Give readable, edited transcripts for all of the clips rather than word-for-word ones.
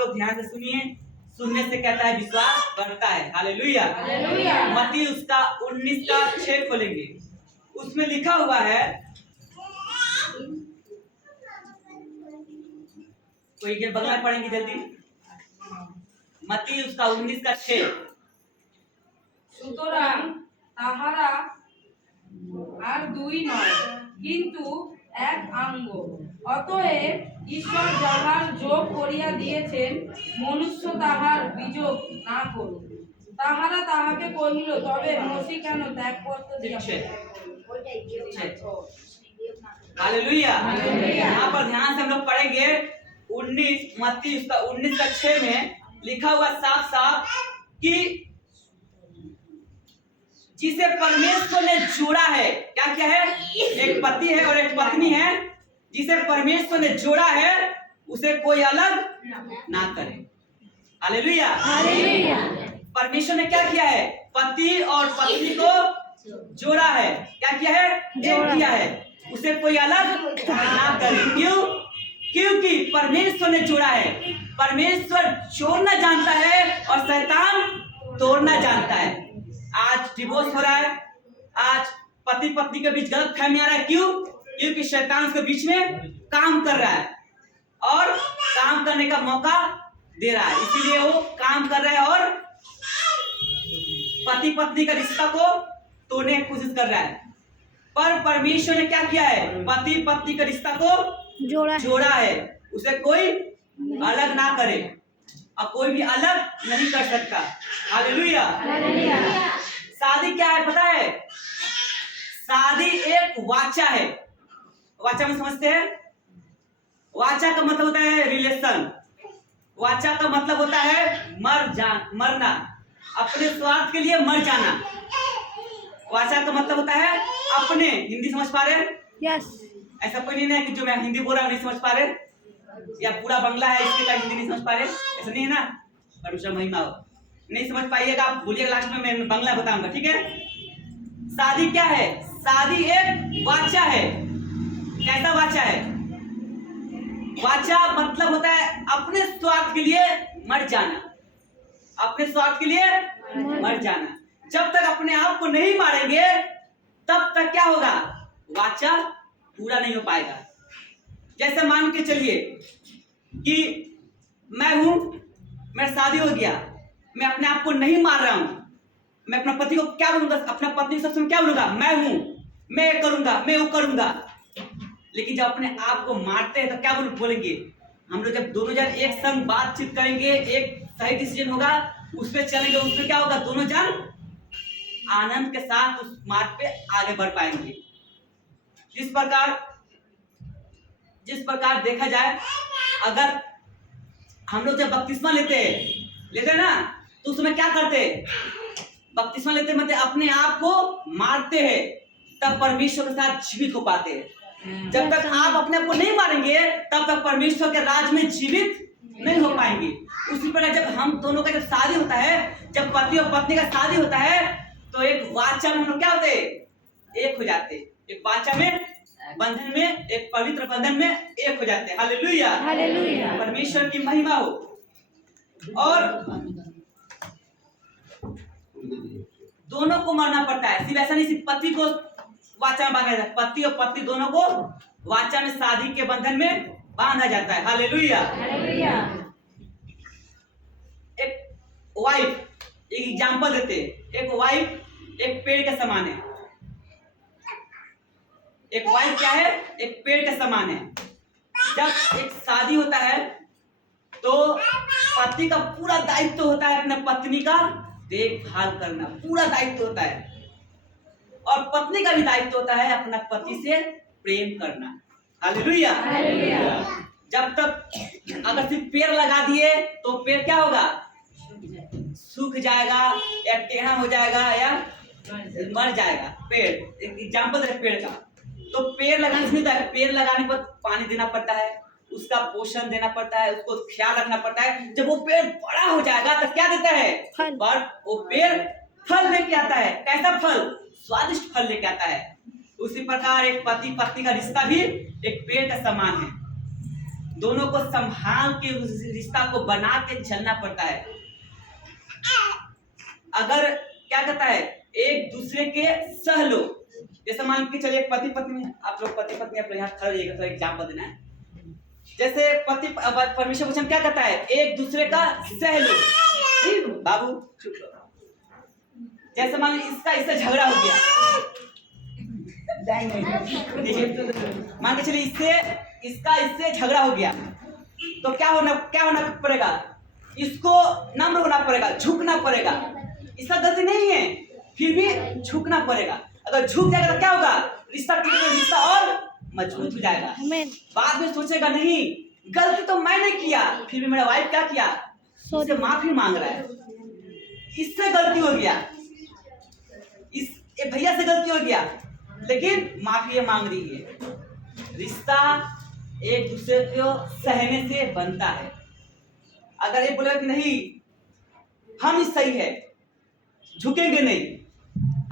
लोग ध्यान से सुनिए, सुनने से कहता है विश्वास बढ़ता है। हालेलुया। मत्ती उसका 19 का 6 खोलेंगे, उसमें लिखा हुआ है, कोई के बगल में पढ़ेंगे जल्दी। मत्ती उसका 19 का 6। সুতরাং তাহারা আর দুই নয়, কিন্তু এক অঙ্গ। অতএব ঈশ্বর যাহার যোগ করিয়া দিয়েছেন, মনুষ্য তাহার বিযোগ না করুক। তাহারা তাহাকে কহিল, তবে মসি কেন ত্যাগপত্র দিয়াছে? हालेलुया। यहाँ पर ध्यान से हम लोग पढ़ेंगे 19 मत्ती उसका 19 का 6 में लिखा हुआ साफ साफ कि जिसे परमेश्वर ने जोड़ा है, क्या क्या है, एक पति है और एक पत्नी है, जिसे परमेश्वर ने जोड़ा है उसे कोई अलग ना करे। हालेलुया। परमेश्वर ने क्या किया है, पति और पत्नी को जोड़ा है, क्या किया है, एक किया है, उसे कोई अलग ना करे। क्यों? क्योंकि परमेश्वर ने जोड़ा है। परमेश्वर जोड़ना जानता है और शैतान तोड़ना जानता है। आज डिवोर्स हो रहा है, आज पति पत्नी के बीच गलत फहमी आ रहा है। क्यों? क्योंकि शैतान उसके बीच में काम कर रहा है और काम करने का मौका दे रहा है, इसीलिए वो काम कर रहा है और पति पत्नी का रिश्ता को तोड़ने की कोशिश कर रहा है। पर परमेश्वर ने क्या किया है, पति पत्नी के रिश्ता को जोड़ा है, उसे कोई अलग ना करे और कोई भी अलग नहीं कर सकता। हालेलुया। शादी क्या है पता है? शादी एक वाचा है। वाचा में समझते हैं? वाचा का मतलब होता है रिलेशन। वाचा का मतलब होता है मरना, अपने स्वार्थ के लिए मर जाना। वाचा का मतलब होता है अपने, हिंदी समझ पा रहे हैं? यस। ऐसा कोई नहीं है कि जो मैं हिंदी बोल रहा हूँ नहीं समझ पा रहे, या पूरा बंगला है इसके का हिंदी नहीं समझ पा रहे, ऐसा नहीं है ना। परमेश्वर महिमा हो, नहीं समझ पाइएगा आप बोलिएगा, लास्ट में मैं बंगला बताऊंगा, ठीक है। शादी क्या है? शादी एक वाचा है। कैसा वाचा है? वाचा मतलब होता है अपने स्वार्थ के लिए मर जाना, अपने स्वार्थ के लिए मर जाना। जब तक अपने आप को नहीं मारेंगे तब तक क्या होगा, वाचा पूरा नहीं हो पाएगा। जैसे मान के चलिए कि मैं हूं, मेरा शादी हो गया, मैं अपने आप को नहीं मार रहा हूं, मैं अपना पति को क्या बोलूंगा, अपना पत्नी को सबसे क्या बोलूंगा, मैं हूं, मैं ये करूंगा, मैं वो करूंगा। लेकिन जब अपने आप को मारते हैं तो क्या बोलेंगे हम लोग? जब दोनों जन एक संग बातचीत करेंगे, एक सही डिसीजन होगा, उस पर चलेंगे, उसमें क्या होगा, दोनों जन आनंद के साथ उस मार्ग पे आगे बढ़ पाएंगे। जिस प्रकार देखा जाए, अगर हम लोग जब बपतिस्मा लेते हैं ना, तो उसमें क्या करते, बपतिस्मा लेते मतलब अपने आप को मारते हैं, तब परमेश्वर के साथ जीवित हो पाते हैं। जब तक आप अपने आप को नहीं मारेंगे तब तक परमेश्वर के राज में जीवित नहीं हो पाएंगे। उसी प्रकार जब हम दोनों का जब शादी होता है, जब पति और पत्नी का शादी होता है, तो एक वाचा में हम लोग क्या होते, एक हो जाते, एक वाचा में, बंधन में, एक पवित्र बंधन में एक हो जाते हैं। हालेलुया। परमेश्वर की महिमा हो। और दोनों को मरना पड़ता है, सिर्फ ऐसा नहीं सिर्फ पति को वाचा में बांधा जाता है, पति और पत्नी दोनों को वाचा में, शादी के बंधन में बांधा जाता है। हालेलुया। एक वाइफ, एक एग्जांपल देते, एक वाइफ एक पेड़ के समान है। एक वाइफ क्या है, एक पेड़ के समान है। जब एक शादी होता है तो पति का पूरा दायित्व होता है अपने पत्नी का देखभाल करना, पूरा दायित्व होता है, और पत्नी का भी दायित्व होता है अपना पति से प्रेम करना। हालेलुया। जब तक अगर सिर्फ पेड़ लगा दिए तो पेड़ क्या होगा, सूख जाएगा या टेढ़ा हो जाएगा या मर जाएगा। पेड़ एक एग्जांपल है पेड़ का, तो पेड़ लगाने से नहीं होता है, पेड़ लगाने पर पानी देना पड़ता है, उसका पोषण देना पड़ता है, उसको ख्याल रखना पड़ता है। जब वो पेड़ बड़ा हो जाएगा तो क्या देता है, पर वो पेड़ फल लेके आता है। कैसा फल, स्वादिष्ट फल लेके आता है। उसी प्रकार एक पति पत्नी का रिश्ता भी एक पेड़ का समान है। दोनों को संभाल के उस रिश्ता को बना के चलना पड़ता है। अगर क्या कहता है, एक दूसरे के सह लो, जैसे मान के चलिए पति पत्नी, आप लोग पति पत्नी अपने यहाँ खड़े रहिएगा, तो एग्जाम्पल देना है। जैसे पति परमेश्वर वचन क्या कहता है, एक दूसरे का सह लो। बाबू चुप रहो। जैसे मान लो इसका इससे झगड़ा हो गया, मान के चलिए इसका इससे झगड़ा हो गया, तो क्या होना पड़ेगा, इसको नम्र होना पड़ेगा, झुकना पड़ेगा। इसका गलती नहीं है, फिर भी झुकना पड़ेगा। अगर झुक जाएगा तो क्या होगा, रिश्ता और मजबूत हो जाएगा। बाद में सोचेगा नहीं, गलती तो मैंने किया, फिर भी मेरा वाइफ क्या किया, उससे माफी मांग रहा है, इससे गलती हो गया, इस भैया से गलती हो गया, लेकिन माफी मांग रही है। रिश्ता एक दूसरे को सहने से बनता है। अगर ये बोलेगा कि नहीं हम ही सही है, झुकेंगे नहीं,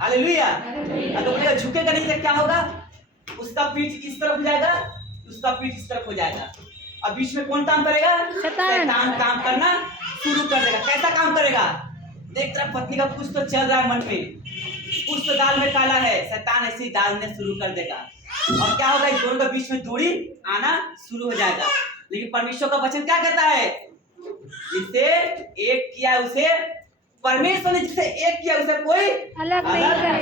हालेलुया, अगर बोलेगा झुकेगा नहीं तो क्या होगा, उसका पीठ इस तरफ हो जाएगा, उसका पीठ इस तरफ हो जाएगा, और बीच में कौन काम करेगा, शैतान काम करना शुरू कर देगा। कैसा काम करेगा, देख तरह पत्नी का कुछ तो चल रहा है मन में, कुछ तो दाल में काला है, शैतान ऐसे ही डालने शुरू कर देगा, और क्या होगा, इन दोनों के बीच में दूरी आना शुरू हो जाएगा। लेकिन परमेश्वर का वचन क्या कहता है, जिसे एक किया उसे परमेश्वर ने, जिसे एक किया उसे कोई अलग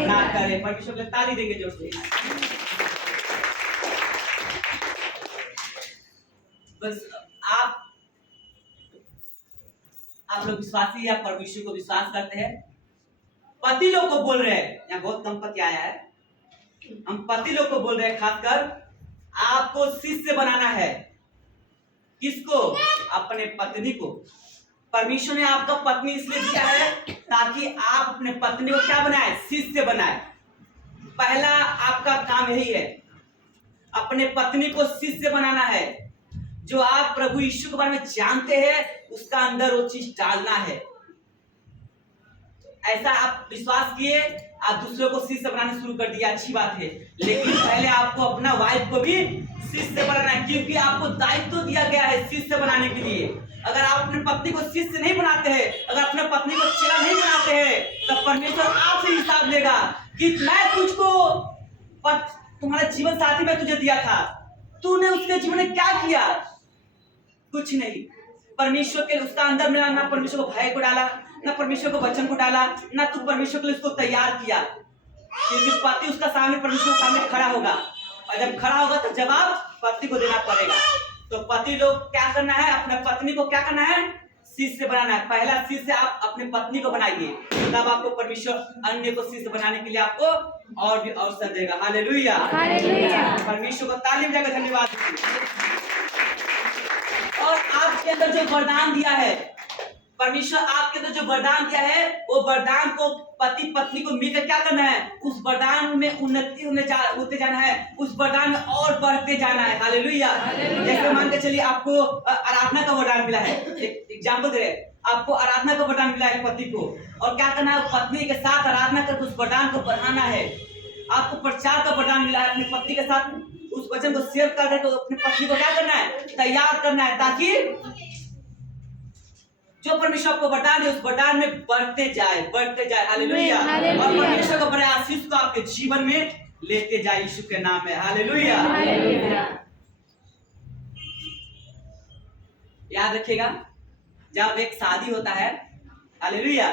ना करे। परमेश्वर के लिए ताली देंगे जोर से। बस आप लोग विश्वासी या परमेश्वर को विश्वास करते हैं। पति लोग को बोल रहे हैं, यहाँ बहुत कम पति आया है, हम पति लोग को बोल रहे हैं, खासकर आपको शिष्य बनाना है। किसको, अपने पत्नी को। परमेश्वर ने आपका पत्नी इसलिए दिया है ताकि आप अपने पत्नी को क्या बनाए, शिष्य बनाए। पहला आपका काम यही है, अपने पत्नी को शिष्य बनाना है। जो आप प्रभु यीशु के बारे में जानते हैं, उसका अंदर वो चीज डालना है। ऐसा आप विश्वास किए, आप दूसरों को शिष्य बनाना शुरू कर दिया, अच्छी बात है, लेकिन पहले आपको अपना वाइफ को भी शिष्य बनाना है, क्योंकि आपको दायित्व दिया गया है शिष्य बनाने के लिए। अगर आप अपनी पत्नी को शिष्य नहीं बनाते हैं, अगर अपने पत्नी को चेला नहीं बनाते हैं, तो परमेश्वर आपसे हिसाब लेगा कि मैं तुझको तुम्हारा जीवन साथी मैं तुझे दिया था, तूने उसके जीवन में क्या किया, कुछ नहीं। परमेश्वर के उसका अंदर में ना परमेश्वर को भय को डाला, ना परमेश्वर को वचन को डाला, ना तू परमेश्वर के लिए उसको तैयार किया। क्योंकि पति उसका सामने, परमेश्वर के सामने खड़ा होगा, और जब खड़ा होगा तो जवाब पति को देना पड़ेगा। तो पति लोग क्या करना है, अपने पत्नी को क्या करना है, शिष्य बनाना है। पहला शिष्य आप अपने पत्नी को बनाइए, तब आपको परमेश्वर अन्य को शिष्य बनाने के लिए आपको और भी अवसर देगा। हालेलुया, परमेश्वर को ताली बजाकर धन्यवाद। और आपके अंदर जो वरदान दिया है, परमेश्वर आपके अंदर जो वरदान दिया है, वो वरदान को पति पत्नी को मिलकर क्या करना है, उस वरदान में उन्नति होते जाना है, उस वरदान में और बढ़ते जाना है। हालेलुया। जैसे मान के चलिए आपको आराधना का वरदान मिला है, एक एग्जाम्पल दे रहे, आपको आराधना का वरदान मिला है पति को, और क्या करना है, पत्नी के साथ आराधना करके उस वरदान को बढ़ाना है। आपको प्रचार का वरदान मिला है, अपनी पत्नी के साथ उस वचन को शेयर कर रहे, तो अपनी पत्नी को क्या करना है, तैयार करना है, ताकि जो परमेश्वर आपको वरदान है उस वरदान में बढ़ते जाए। हालेलुया। और परमेश्वर का बड़े आशीष को आपके जीवन में लेते जाए, यीशु के नाम में। हालेलुया। याद रखिएगा, जब एक शादी होता है, हालेलुया,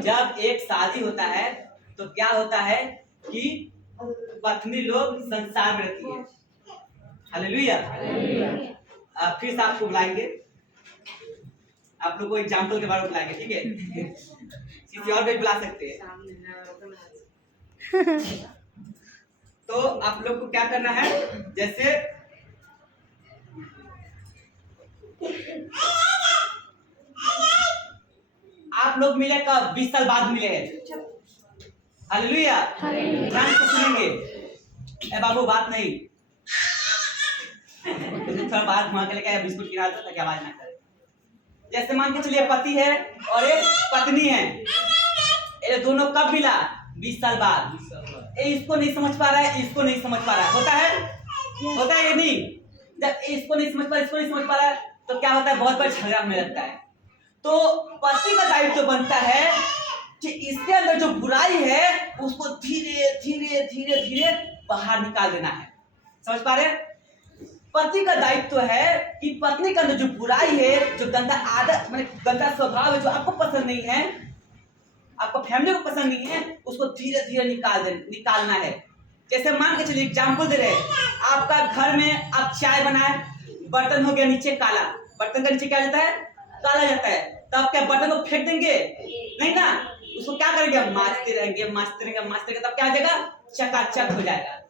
जब एक शादी होता है तो क्या होता है कि पत्नी लोग संसार में रहती है। हालेलुया। फिर से आपको बुलाएंगे, आप लोग को एग्जाम्पल के बारे में बुलाएंगे, ठीक है, किसी और भी बुला सकते हैं। तो आप लोग को क्या करना है, जैसे आप लोग मिले कब, 20 साल बाद मिले हैं। हालेलुया। ध्यान से सुनेंगे, ए बाबू बात नहीं, थोड़ा बाहर घुमा के लेके बिस्कुट गिरा दो ताकि आवाज ना करे। जैसे मान के चलिए पति है और एक पत्नी है, ये दोनों कब मिला, 20 साल बाद। इसको नहीं समझ पा रहा है, इसको नहीं समझ पा रहा है, होता है ये नहीं। जब इसको नहीं समझ पा रहा, इसको नहीं समझ पा रहा है, तो क्या होता है, बहुत बड़ा झगड़ा होने लगता है। तो पति का दायित्व तो बनता है कि इसके अंदर जो बुराई है उसको धीरे धीरे धीरे धीरे बाहर निकाल देना है। समझ पा रहे? पति का दायित्व है कि पत्नी के अंदर जो बुराई है, जो गंदा आदत, मतलब गंदा स्वभाव है, जो आपको पसंद नहीं है, आपको फैमिली को पसंद नहीं है, उसको धीरे धीरे निकालना है। जैसे मान के चलिए एग्जाम्पल दे रहे हैं, आपका घर में आप चाय बनाए, बर्तन हो गया नीचे काला, बर्तन का नीचे क्या जाता है, काला जाता है, तो आप क्या बर्तन को फेंक देंगे? नहीं ना, उसको क्या करेंगे, मांजते रहेंगे, मांजते रहेंगे, मांजते रहेंगे, तब क्या हो जाएगा, चकाचक हो जाएगा।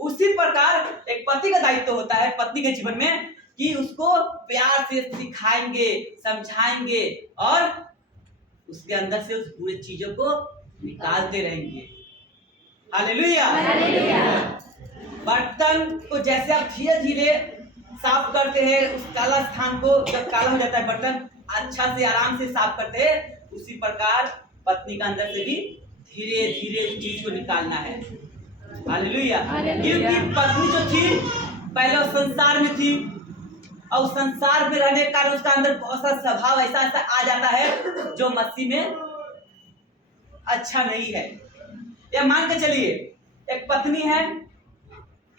उसी प्रकार एक पति का दायित्व होता है पत्नी के जीवन में कि उसको प्यार से सिखाएंगे, समझाएंगे और उसके अंदर से उस बुरी चीजों को निकालते रहेंगे। हालेलुया। बर्तन को जैसे आप धीरे धीरे साफ करते हैं, उस काला स्थान को जब काला हो जाता है बर्तन, अच्छा से आराम से साफ करते हैं, उसी प्रकार पत्नी का अंदर से भी धीरे धीरे उस चीज को निकालना है। हालेलुया। क्योंकि पत्नी जो थी पहले संसार में थी और संसार में रहने के कारण उसका अंदर बहुत सारा स्वभाव ऐसा ऐसा आ जाता है जो मसीह में अच्छा नहीं है। या मान के चलिए एक पत्नी है,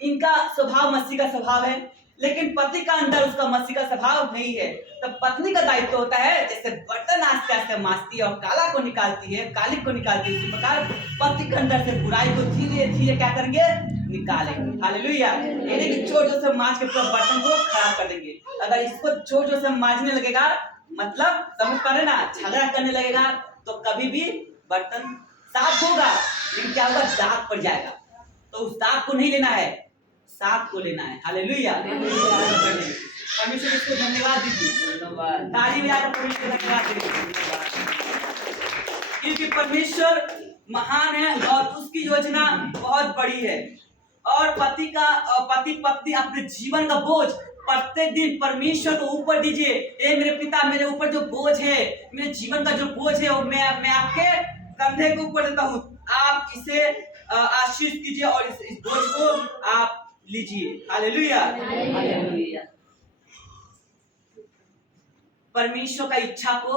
इनका स्वभाव मसीह का स्वभाव है, लेकिन पति का अंदर उसका मसीह का स्वभाव नहीं है। तब पत्नी का दायित्व होता है जैसे बर्तन आस्ते आस्ते मांजती है और काला को निकालती है, काली को निकालती है, उसी प्रकार पति के अंदर से बुराई को धीरे धीरे क्या करेंगे, निकालेंगे। हालेलुया। यानी कि जोर जोर से मांज के पूरा बर्तन को खराब कर देंगे। अगर इसको जोर जोर से मांजने लगेगा, मतलब समझ पा रहे ना, झगड़ा करने लगेगा, तो कभी भी बर्तन साफ होगा लेकिन क्या होगा, दाग पड़ जाएगा। तो उस दाग को नहीं लेना है, साफ को लेना है। हालेलुया। परमेश्वर इसको धन्यवाद दीजिए, ताली बजाकर परमेश्वर को धन्यवाद दीजिए, क्योंकि परमेश्वर महान है और उसकी योजना बहुत बड़ी है। और पति पत्नी अपने जीवन का बोझ प्रत्येक दिन परमेश्वर को ऊपर दीजिए। ए मेरे पिता, मेरे ऊपर जो बोझ है, मेरे जीवन का जो बोझ है, वो मैं आपके कंधे के ऊपर देता हूँ, आप इसे आशीष कीजिए और इस बोझ को आप लीजिए। हालेलुया। परमेश्वर का इच्छा को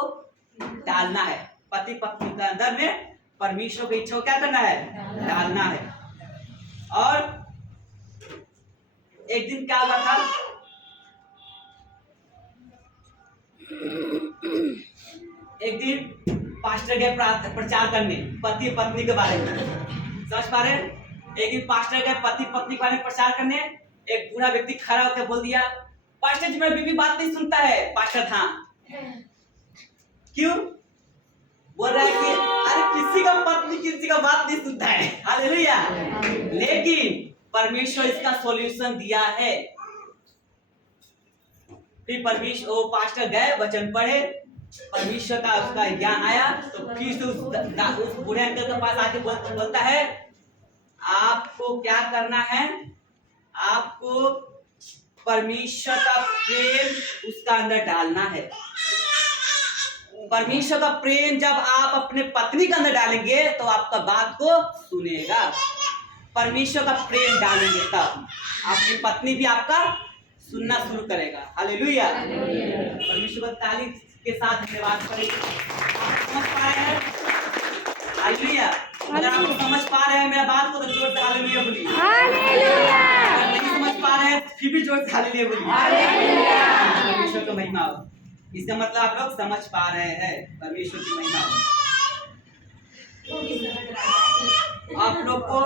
डालना है, पति पत्नी के अंदर में परमेश्वर की इच्छा को क्या करना है, डालना है। और एक दिन क्या हुआ था, एक दिन पास्टर गए प्रचार करने पति पत्नी के बारे में। समझ पा रहे? एक दिन पास्टर गए पति पत्नी के बारे में प्रचार करने। एक बूढ़ा व्यक्ति खड़ा होकर बोल दिया, पास्टर जी मेरी बीवी बात नहीं सुनता है। पास्टर था, क्यों? बोल रहा है कि अरे किसी का पत्नी किसी का बात नहीं सुनता है। हालेलुया। लेकिन परमेश्वर इसका सॉल्यूशन दिया है। फिर परमेश्वर, वो पास्टर गए, वचन पढ़े, परमेश्वर का उसका ज्ञान आया, तो फिर से उस बूढ़े अंकल के पास आके बोलता है, आपको क्या करना है, आपको परमेश्वर का प्रेम उसका अंदर डालना है। परमेश्वर का प्रेम जब आप अपने पत्नी के अंदर डालेंगे तो आपका बात को सुनेगा। परमेश्वर का प्रेम डालेंगे तब आपकी पत्नी भी आपका सुनना शुरू करेगा। हालेलुया। परमेश्वर को ताली के साथ धन्यवाद करें। समझ पा रहे हैं? हालेलुया। अगर आप समझ पा रहे हैं मेरा बात को तो जोर से हालेलुया बोलिए। हालेलुया। अगर नहीं समझ पा रहे हैं फिर भी जोर से हालेलुया बोलिए। हालेलुया। परमेश्वर को महिमा हो। इसका मतलब आप लोग समझ पा रहे हैं, परमेश्वर की महिमा हो। आप लोग को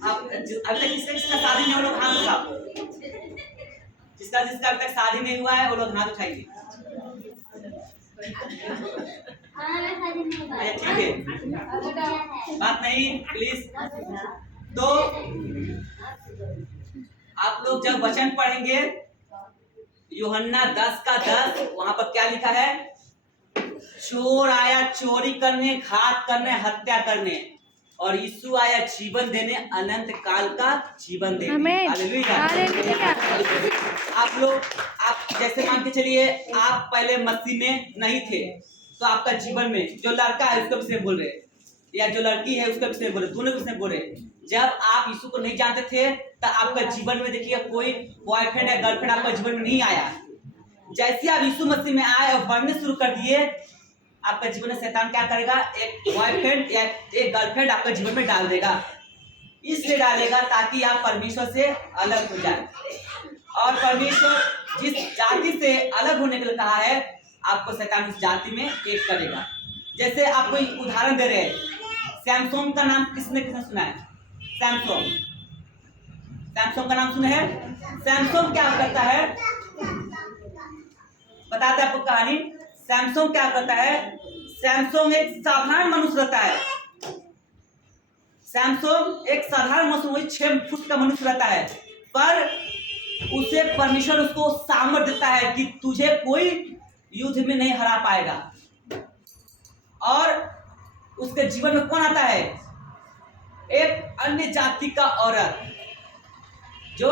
अभी तक किसका शादी नहीं, वो लोग हाथ उठाओ। जिसका अभी तक शादी नहीं हुआ है वो लोग हाथ उठाइए। ठीक है, बात नहीं प्लीज। तो आप लोग जब वचन पढ़ेंगे यूहन्ना 10:10, वहां पर क्या लिखा है, चोर आया चोरी करने, घात करने, हत्या करने, और यीशु आया जीवन देने, अनंत काल का जीवन देने। हालेलुया। आप जैसे मान के चलिए आप पहले मसीह में नहीं थे, तो आपका जीवन में जो लड़का है उसके विषय बोल रहे, या जो लड़की है उसके विषय में बोले, दोनों के विषय में बोले। जब आप यीशु को नहीं जानते थे तो आपका जीवन में देखिए कोई बॉयफ्रेंड या गर्लफ्रेंड आपका जीवन में नहीं आया। जैसे आप यीशु मसीह में आए और बढ़ने शुरू कर दिए, आपका जीवन में शैतान क्या करेगा, एक बॉयफ्रेंड या एक गर्लफ्रेंड आपका जीवन में डाल देगा। इसलिए डालेगा ताकि आप परमेश्वर से अलग हो जाए। और परमेश्वर जिस जाति से अलग होने के लिए कहा है, आपको शैतान उस जाति में एक करेगा। जैसे आपको उदाहरण दे रहे हैं, सैमसंग का नाम किसने किसने सुना है? सैमसंग, सैमसंग का नाम सुना है? सैमसंग क्या करता है, बताते आपको कहानी। सैमसंग क्या करता है? सैमसंग एक साधारण मनुष्य रहता है। सैमसंग एक साधारण मनुष्य, 6 फुट का मनुष्य रहता है, पर उसे परमेश्वर उसको सामर्थ्य देता है कि तुझे कोई युद्ध में नहीं हरा पाएगा। और उसके जीवन में कौन आता है? एक अन्य जाति का औरत जो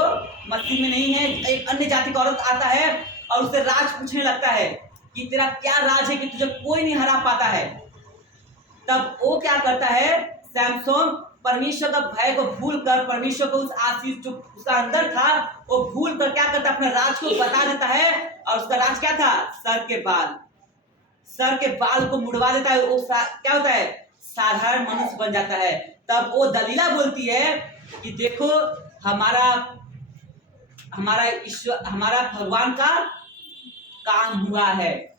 मसीह में नहीं है, एक अन्य जाति का औरत आता है और उससे राज पूछने लगता है कि तेरा क्या राज है कि तुझे कोई नहीं हरा पाता है। तब वो क्या करता है, सैमसंग परमेश्वर का भय को भूल कर, परमेश्वर को उस आशीष जो उसका अंदर था वो भूल कर क्या करता है, अपने राज को बता देता है। और उसका राज क्या था? सर के बाल, सर के बाल को मुड़वा देता है। वो क्या होता है? साधारण मनुष्य बन जाता है। तब वो दलीला बोलती है कि देखो हमारा ईश्वर, हमारा भगवान का काम हुआ है।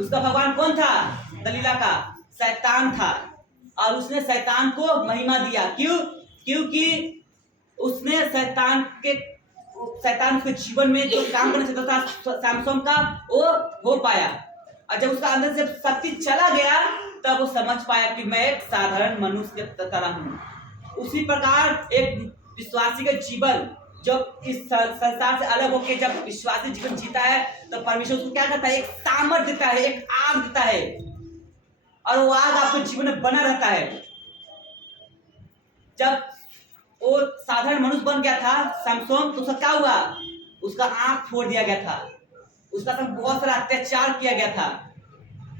उसका भगवान कौन था? दलीला का शैतान था। और उसने शैतान को महिमा दिया। क्यों? क्योंकि उसने शैतान के जीवन में जो काम करना चाहता था सैमसंग का, वो हो पाया। और जब उसका अंदर से शक्ति चला गया तब वो समझ पाया कि मैं एक साधारण मनुष्य की तरह हूँ। उसी प्रकार एक विश्वासी का जीवन जब इस संसार से अलग होकर जब विश्वासी जीवन जीता है तो परमेश्वर उसको क्या करता है? एक सामर्थ्य देता है, एक आग देता है, और वो आग आपके जीवन में बना रहता है। जब वो साधारण मनुष्य बन गया था सैमसंग, तो उसका क्या हुआ? उसका आंख फोड़ दिया गया था, उसका संग बहुत सारा अत्याचार किया गया था।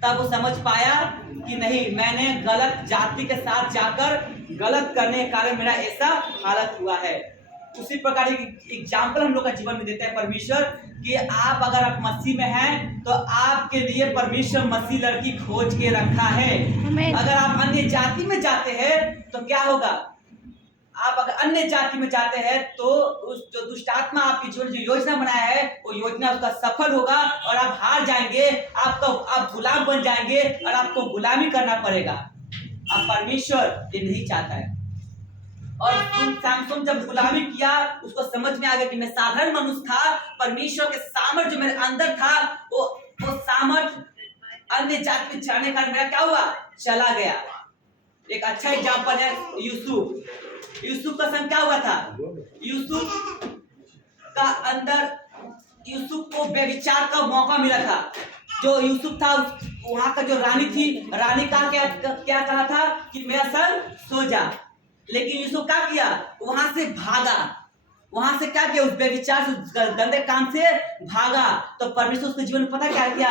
तब वो समझ पाया कि नहीं, मैंने गलत जाति के साथ जाकर गलत करने के कारण मेरा ऐसा हालत हुआ है। उसी प्रकार एक एग्जाम्पल हम लोग का जीवन में देते हैं परमेश्वर कि आप अगर आप मसीह में हैं तो आपके लिए परमेश्वर मसीह लड़की खोज के रखा है। अगर आप अन्य जाति में जाते हैं तो क्या होगा? आप अगर अन्य जाति में जाते हैं तो उस जो दुष्ट आत्मा आपकी जीवन जो योजना बनाया है वो योजना उसका सफल होगा और आप हार जाएंगे, आप गुलाम बन जाएंगे और आपको गुलामी करना पड़ेगा। अब परमेश्वर ये नहीं चाहता है। और सैमसंग जब गुलामी किया, उसको समझ में आ गया कि मैं साधारण मनुष्य था, परमेश्वर के सामर्थ्य जो मेरे अंदर था वो सामर्थ्य अन्य जाति में जाने का मेरा क्या हुआ? चला गया। एक अच्छा एग्जाम्पल है यूसुफ का संग क्या हुआ था? यूसुफ का अंदर, यूसुफ को व्यभिचार का मौका मिला था। जो यूसुफ था वहां का जो रानी थी, रानी का क्या कहा था कि मेरा सर सो जा, लेकिन यूसुफ क्या किया? वहां से भागा। वहां से क्या किया? उस व्यभिचार से, गंदे काम से भागा। तो परमेश्वर उसके जीवन में पता क्या किया?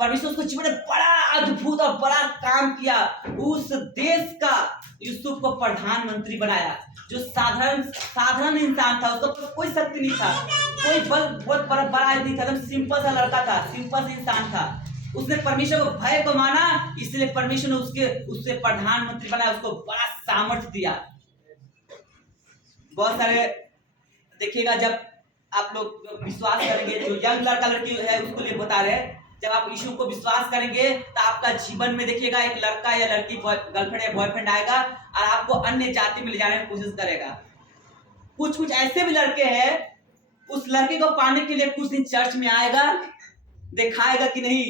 परमेश्वर उसके जीवन में बड़ा अद्भुत और बड़ा काम किया। उस देश का यूसुफ को प्रधानमंत्री बनाया। जो साधारण इंसान था, उसको कोई शक्ति नहीं था, कोई बल बहुत बड़ा नहीं था, एकदम सिंपल सा लड़का था, सिंपल सा इंसान था। उसने परमेश्वर को भय को माना, इसलिए परमेश्वर ने उससे प्रधानमंत्री बनाया, उसको बड़ा सामर्थ्य दिया। बहुत सारे देखिएगा, जब आप लोग विश्वास करेंगे, जो यंग लड़का लड़की है उसको लिए बता रहे हैं, जब आप यीशु को विश्वास करेंगे तो आपका जीवन में देखिएगा एक लड़का या लड़की गर्लफ्रेंड या बॉयफ्रेंड आएगा और आपको अन्य जाति में ले जाने की कोशिश करेगा। कुछ ऐसे भी लड़के हैं, उस लड़के को पाने के लिए कुछ दिन चर्च में आएगा, दिखाएगा कि नहीं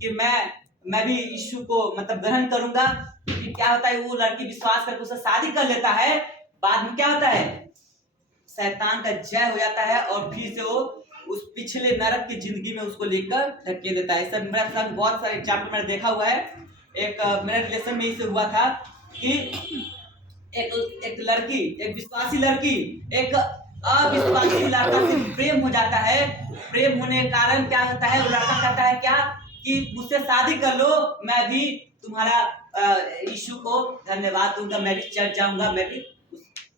कि मैं भी यीशु को मतलब ग्रहण करूंगा। कि क्या होता है, वो लड़की विश्वास करके उससे शादी कर लेता है। बाद में क्या होता है? शैतान का जय हो जाता है और फिर से वो उस पिछले नरक की जिंदगी में उसको लेकर ढकेल देता है। सब मेरा साथ बहुत सारे एग्जाम्पल मैंने देखा हुआ है। एक मेरे रिलेशन में इसे हुआ था कि एक लड़की, एक विश्वासी लड़की एक अविश्वासी लड़का से प्रेम हो जाता है। प्रेम होने के कारण क्या होता है, वो लड़का कहता है क्या कि मुझसे शादी कर लो, मैं भी तुम्हारा यीशु को धन्यवाद दूंगा, मैं भी चर्च जाऊंगा, मैं भी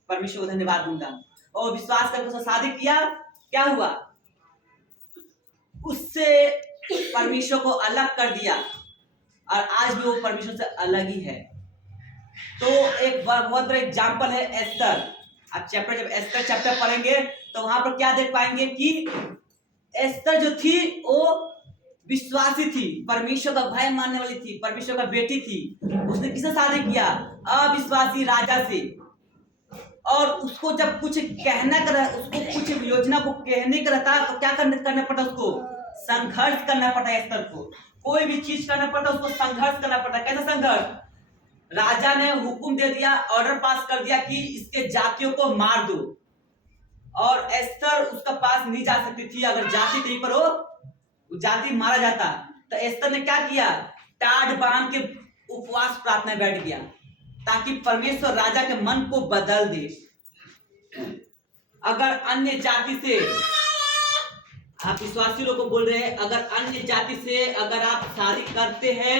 परमेश्वर को धन्यवाद दूंगा। और विश्वास करके उसने शादी किया, क्या हुआ? उससे परमेश्वर को अलग कर दिया और आज भी वो परमेश्वर से अलग ही है। तो एक बहुत बड़ा एग्जाम्पल है एस्तर। आप जब एस्तर चैप्टर पढ़ेंगे तो वहां पर क्या देख पाएंगे कि एस्तर जो थी वो विश्वासी थी, परमेश्वर का भय मानने वाली थी, परमेश्वर का बेटी थी। उसने किससे शादी किया? अविश्वासी राजा से। और उसको जब कुछ कहना कर, उसको कुछ योजना को कहने का रहता तो क्या करना पड़ता? उसको संघर्ष करना पड़ता। एस्तर को कोई भी चीज करना पड़ता, उसको संघर्ष करना पड़ता। कैसा संघर्ष? राजा ने हुक्म दे दिया, ऑर्डर पास कर दिया कि इसके जातियों को मार दो, और एस्तर उसका पास नहीं जा सकती थी। अगर जाति कहीं पर हो, जाति मारा जाता। तो एस्तर ने क्या किया? टाट बांध के उपवास प्रार्थना बैठ गया ताकि परमेश्वर राजा के मन को बदल दे। अगर अन्य जाति से, आप विश्वासी लोगों को बोल रहे हैं, अगर अन्य जाति से अगर आप शादी करते हैं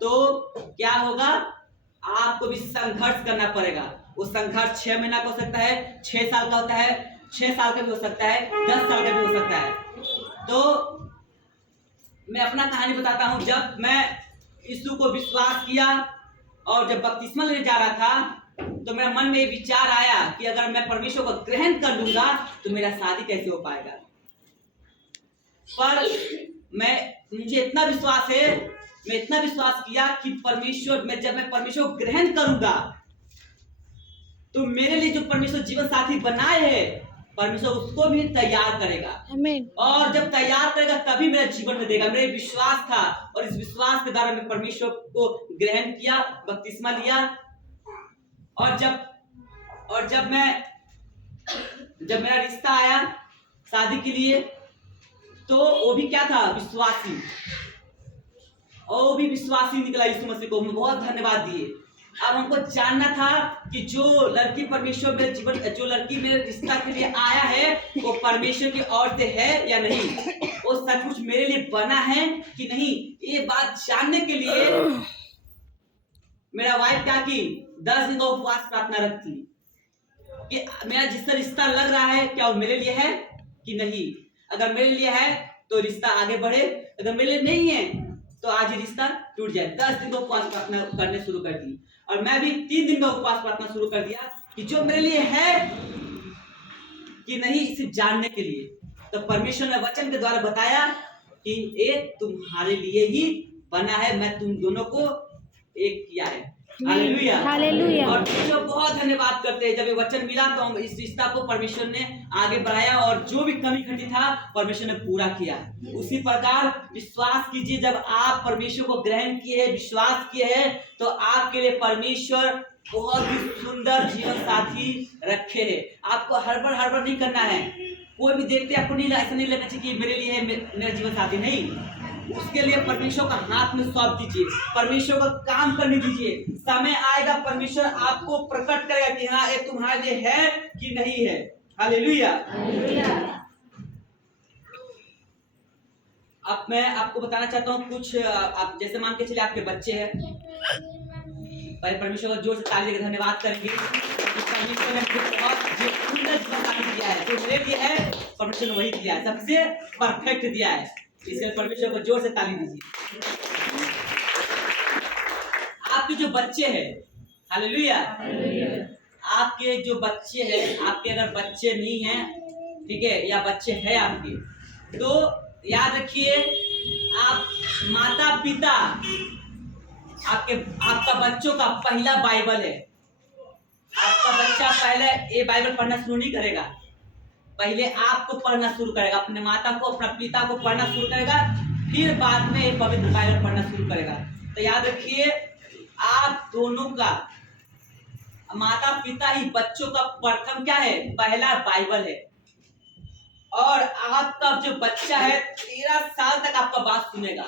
तो क्या होगा? आपको भी संघर्ष करना पड़ेगा। वो संघर्ष 6 महीना का हो सकता है, 6 साल का होता है, 6 साल का भी हो सकता है, 10 साल का भी हो सकता है। तो मैं अपना कहानी बताता हूं। जब मैं यीशु को विश्वास किया और जब बपतिस्मा लेने जा रहा था तो मेरा मन में ये विचार आया कि अगर मैं परमेश्वर को ग्रहण कर लूंगा तो मेरा शादी कैसे हो पाएगा। पर मुझे इतना विश्वास है, मैं इतना विश्वास किया कि परमेश्वर, जब मैं परमेश्वर को ग्रहण करूंगा तो मेरे लिए जो परमेश्वर जीवन साथी बनाए हैं, परमेश्वर उसको भी तैयार करेगा। आमीन। और जब तैयार करेगा तभी मेरा जीवन में देगा। मेरा विश्वास था और इस विश्वास के द्वारा मैं परमेश्वर को ग्रहण किया, बपतिस्मा लिया। और जब मेरा रिश्ता आया शादी के लिए तो वो भी क्या था? विश्वासी। और वो भी विश्वासी निकला। यीशु मसीह को हम बहुत धन्यवाद दिए। अब हमको जानना था कि जो लड़की परमेश्वर मेरे जीवन, जो लड़की मेरे रिश्ता के लिए आया है वो परमेश्वर की ओर से है या नहीं, वो सचमुच मेरे लिए बना है कि नहीं। ये बात जानने के लिए मेरा वाइफ क्या की? 10 दिन का उपवास प्रार्थना रखती कि मेरा जिससे रिश्ता लग रहा है क्या वो मेरे लिए है कि नहीं। अगर मेरे लिए है तो रिश्ता आगे बढ़े, अगर मेरे लिए नहीं है तो आज ही रिश्ता टूट जाए। 10 दिन का उपवास प्रार्थना करने शुरू कर दी और मैं भी 3 दिन का उपवास प्रार्थना शुरू कर दिया कि जो मेरे लिए है कि नहीं, इसे जानने के लिए। तो परमेश्वर ने वचन के द्वारा बताया कि ये तुम्हारे लिए ही बना है, मैं तुम दोनों को एक किया है। Hallelujah, hallelujah. और जो बहुत धन्यवाद करते हैं, जब ये वचन मिला तो हम इस रिश्ता को परमेश्वर ने आगे बढ़ाया और जो भी कमी घटी था परमेश्वर ने पूरा किया। उसी प्रकार विश्वास कीजिए, जब आप परमेश्वर को ग्रहण किए हैं, विश्वास किए हैं, तो आपके लिए परमेश्वर बहुत ही सुंदर जीवन साथी रखे है। आपको हड़बड़ नहीं करना है। कोई भी देखते आपको नहीं, ऐसा नहीं लगना चाहिए कि मेरे लिए है मेरा जीवन साथी, नहीं। उसके लिए परमेश्वर का हाथ में सौंप दीजिए, परमेश्वर का काम करने दीजिए। समय आएगा परमेश्वर आपको प्रकट करेगा कि हाँ ये तुम्हारे लिए है कि नहीं है। हालेलुया। अब मैं आपको बताना चाहता हूँ कुछ। आप जैसे मान के चलिए आपके बच्चे हैं, पहले परमेश्वर को जोर से ताली देकर धन्यवाद करेंगे। परमेश्वर ने बहुत सुंदर जीवन साथी दिया है, जो मेरे लिए है परमेश्वर ने वही दिया है, सबसे परफेक्ट दिया है। इसलिए परमेश्वर को जोर से ताली दीजिए। आपके जो बच्चे हैं, हालेलुया, आपके जो बच्चे हैं, आपके अगर बच्चे नहीं हैं, ठीक है, या बच्चे हैं आपके, तो याद रखिए आप माता पिता आपका बच्चों का पहला बाइबल है। आपका बच्चा पहले ये बाइबल पढ़ना शुरू नहीं करेगा, पहले आपको पढ़ना शुरू करेगा, अपने माता को, अपने पिता को पढ़ना शुरू करेगा, फिर बाद में ये पवित्र बाइबल पढ़ना शुरू करेगा। तो याद रखिए आप दोनों का, माता पिता ही बच्चों का प्रथम क्या है? पहला बाइबल है। और आपका जो बच्चा है 13 साल तक आपका बात सुनेगा,